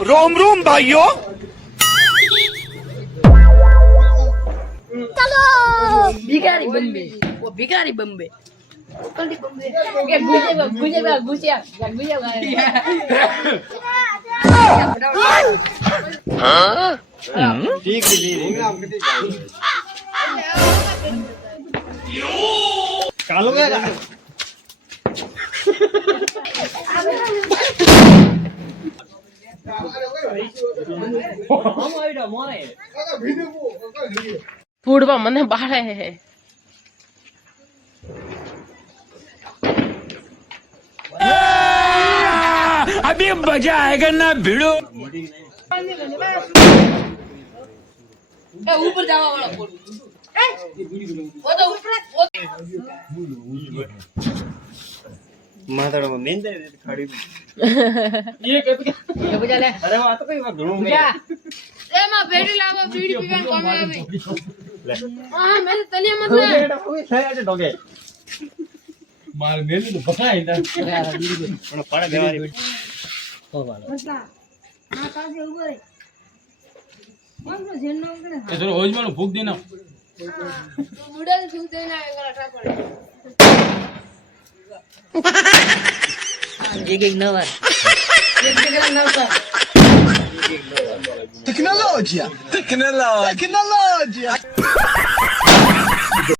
रोम रोम भाइयों। चलो भिखारी बम्बे वो भिखारी बम्बे कौन बम्बे के गुजिया ठीक चालू करा फूड पर मने बाहर है अभी मजा आएगा ना भिड़ो। ऊपर जावा वाला वो तो ऊपर माथाड़ा में नींद खड़ी ये बजा ले अरे वो तो कोई बात घणो ए मां बेटी लावा बीड़ी पीवन कोम आवे हां मेरे तलिया मत ले साइड डोगे मार मेली तो पकाई था पण पड़ा देवारी हो वाला मसला हां काजे उभो रे कोण नो जेनो करे એ થોડો હોજમાનો ફૂક દેના बुढ़ा से सूत देना है गलाटा पड़े एक नंबर टेक्नोलॉजी टेक्नोलॉजी टेक्नोलॉजी